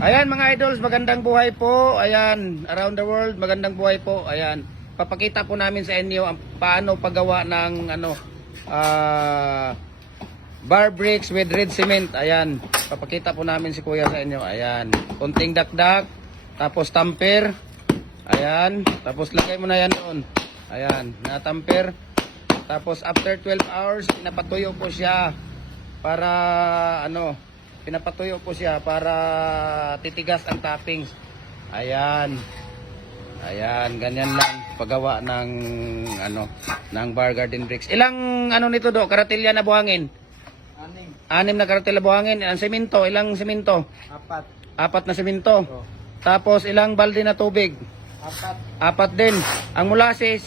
Ayan mga idols, magandang buhay po. Ayan, around the world, magandang buhay po. Ayan, papakita po namin sa inyo ang paano paggawa ng bar bricks with red cement. Ayan, papakita po namin si Kuya sa inyo. Ayan, kunting dakdak, tapos tamper. Ayan, tapos lagay mo na yan doon. Ayan, na-tamper. Tapos after 12 hours, pinapatuyo po siya para pinapatuyo po siya para titigas ang toppings. Ayan. Ayan, ganyan lang paggawa ng ng bar garden bricks. Ilang nito do, karatilya na buhangin? 6 na karatilya buhangin. Ang semento, ilang semento? 4 na semento. Oh. Tapos ilang balde na tubig? 4 din. Ang molasses,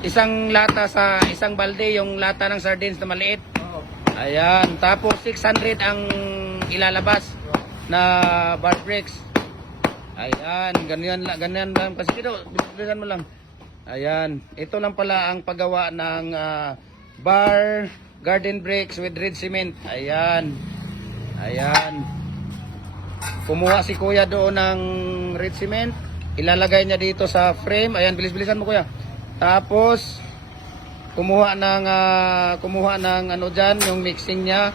isang lata sa isang balde, yung lata ng sardines na maliit. Oo. Ayan, tapos 600 ang ilalabas na bar bricks. Ayan, ganyan lang kasi dito, bilisan mo lang. Ayan, ito lang pala ang paggawa ng bar garden bricks with red cement. Ayan. Ayan. Kumuha si Kuya doon ng red cement, ilalagay niya dito sa frame. Ayan, bilis-bilisan mo Kuya. Tapos kumuha ng diyan yung mixing niya.